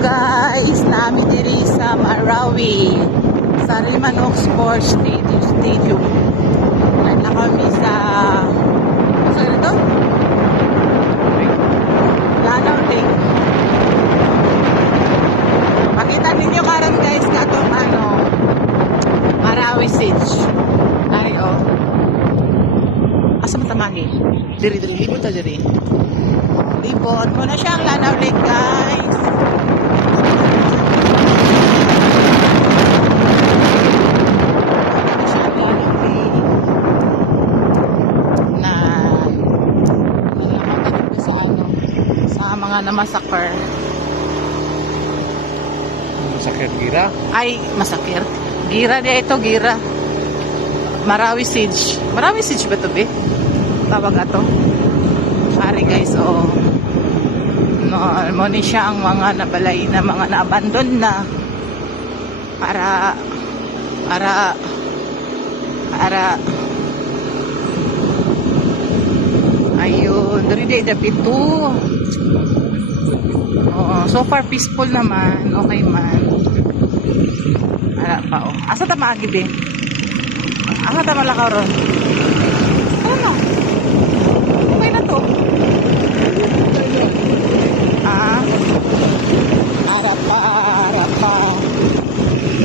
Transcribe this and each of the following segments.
guys, namin diri sa Marawi sa Rimanok Sports Stadium. Nagla kami sa saan ito? Lanao Lake. Makita ninyo karon guys katong Marawi Siege. Ay asa matamagi? Diri libot ta diri. Libot mo na siya ang Lanao Lake guys. Mga namasakar. Masakir gira? Ay, masakir. Gira dia ito, gira. Marawi Siege. Marawi Siege ba ito, be? Tawag ato. Ari guys, no, mo ni siya ang mga nabalay na mga na-abandon na para ayun, dari day dapito. So far peaceful naman, okay man. Ara pa asa ta maagi din? Asa ta malakaw ron? Ano? Okay na to.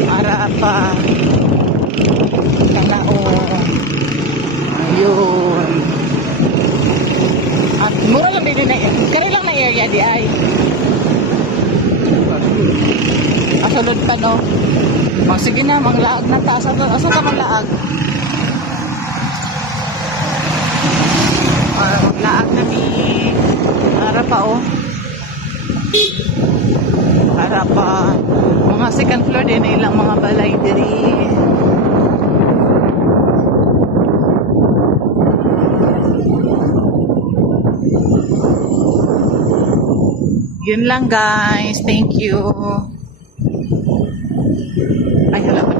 Ara pa. Kanao. Ayun. At mura lang din na kare lang na area di ay. Asulod pa no. Sige na, manglaag na ta. Asa ka manglaag? Manglaag na ni para pa para pa mga second floor din ilang mga balay diri. Yun lang guys, thank you. Ay, wala pa